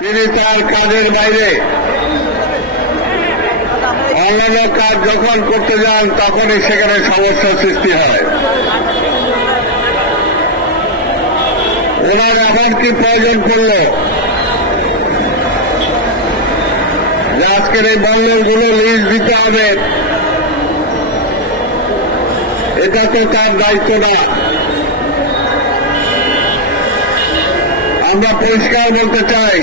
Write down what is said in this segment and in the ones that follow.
তিনি তার কাজের বাইরে অন্যান্য কাজ যখন করতে যান, তখনই সেখানে সমস্যার সৃষ্টি হয়। ওনার এখন কি প্রয়োজন পড়ল? যে আজকের এই বন্ধনগুলো লিজ দিতে হবে, এটা তো তার দায়িত্ব না। আমরা পরিষ্কার বলতে চাই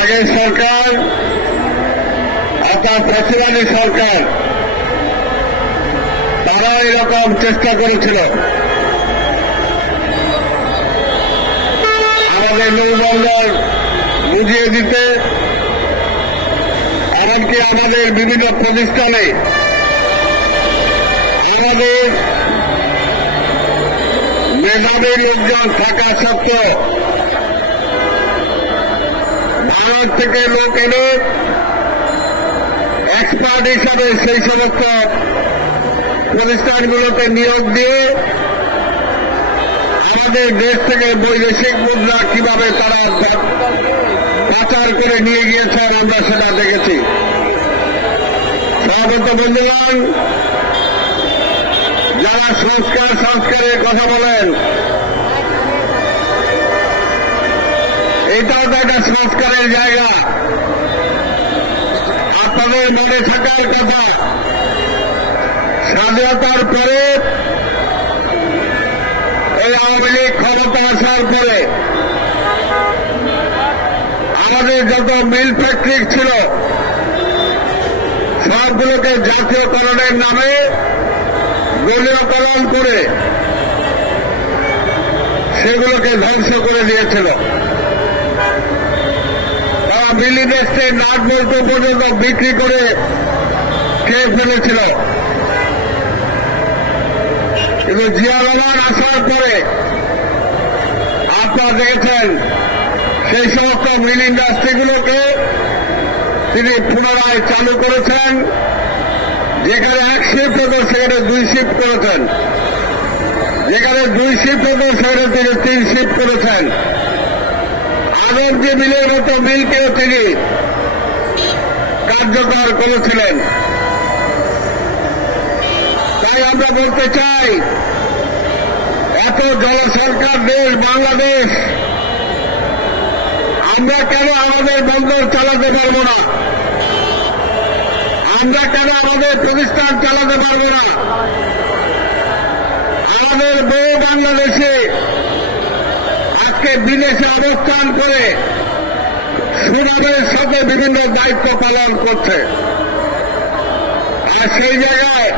আগের সরকার অর্থাৎ ফেসিবাদী সরকার, তারা এরকম চেষ্টা করেছিল। আমাদের নৌবন্দর বুঝিয়ে দিতে, এমনকি আমাদের বিভিন্ন প্রতিষ্ঠানে মেধাবী লোকজন থাকা সত্ত্বেও ভারত থেকে লোক এনে এক্সপার্ট হিসাবে সেই সমস্ত প্রতিষ্ঠানগুলোতে নিয়োগ দিয়ে আমাদের দেশ থেকে বৈদেশিক মুদ্রা কীভাবে তারা পাচার করে নিয়ে গিয়েছেন আমরা সেটা দেখেছি। স্বাগত বন্ধুগণ সংস্কার, সংস্কারের কথা বলেন। এটাও তো একটা সংস্কারের জায়গা। আপনাদের মনে থাকার কথা। স্বাধীনতার পরে এই আওয়ামী লীগ ক্ষমতা আসার পরে আমাদের যত মিল ফ্যাক্টরি ছিল, সবগুলোকে জাতীয়করণের নামে দলীয়করণ করে সেগুলোকে ধ্বংস করে দিয়েছিল। তারা মিলি দেশে নাট বলতে পর্যন্ত বিক্রি করে খেয়ে ফেলেছিল। কিন্তু জিয়া আসার পরে আপনারা দেখেছেন, সেই সমস্ত মিল ইন্ডাস্ট্রিগুলোকে তিনি পুনরায় চালু করেছেন। যেখানে এক শিফট হতো সেখানে দুই শিফট করেছেন। যেখানে দুই শিফট হতো সেখানে তিনি তিন শিফট করেছেন। আগের যে মিলের মতো মিলকেও তিনি কার্যকর করেছিলেন। তাই আমরা বলতে চাই, এত জনসংখ্যার দেশ বাংলাদেশ, আমরা কেন আমাদের বন্দর চালাতে পারব না? আমরা কেন আমাদের প্রতিষ্ঠান চালাতে পারব না? আমাদের বউ বাংলাদেশে আজকে বিদেশে অবস্থান করে সুনামের সাথে বিভিন্ন দায়িত্ব পালন করছে। আর সেই জায়গায়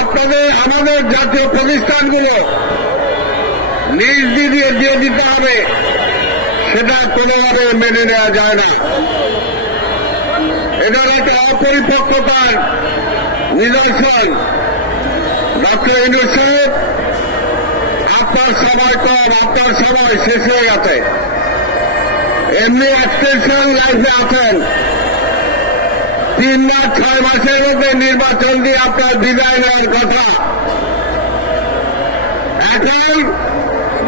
আপনাদের, আমাদের জাতীয় প্রতিষ্ঠানগুলো নিজ দিয়ে দিয়ে দিতে হবে, সেটা কোনোভাবে মেনে নেওয়া যায় না। এটার একটা অপরিপক্কতার নিদর্শন। ডক্টর ইউনুসেফ আপনার সময় কম আপনার সময় শেষ হয়ে গেছে। এমনি এক্সটেনশন লাইফে আছেন। তিন মাস ছয় মাসের মধ্যে নির্বাচন দিয়ে আপনার বিদায় নেওয়ার কথা। এখন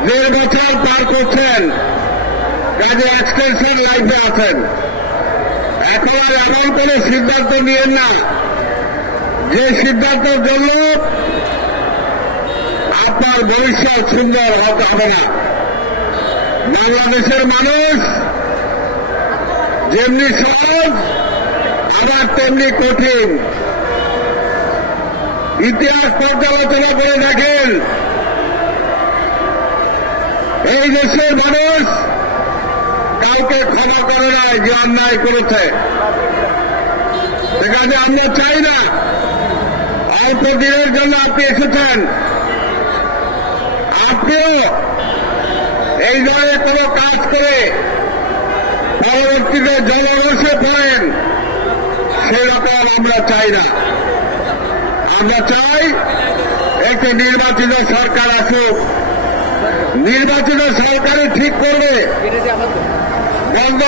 দেড় বছর পার করছেন। কাজে এক্সটেনশন লাইফে আছেন। এখন এমন কোন সিদ্ধান্ত নিয়েন না। যে সিদ্ধান্তের জন্য আপনার ভবিষ্যৎ সুন্দর হতে হবে না। বাংলাদেশের মানুষ যেমনি সহজ, আবার তেমনি কঠিন। ইতিহাস পর্যালোচনা করে দেখেন, এই দেশের মানুষ কাউকে ক্ষমা করে না যে অন্যায় করেছে। সেখানে আমরা চাই না। অল্প দিনের জন্য আপনি এসেছেন। আপনিও এই ধরনের কোন কাজ করে পরবর্তীতে জনরসে পড়েন, সেরকম আমরা চাই না। আমরা চাই একটি নির্বাচিত সরকার আসুক। নির্বাচিত সরকারই ঠিক করবে। One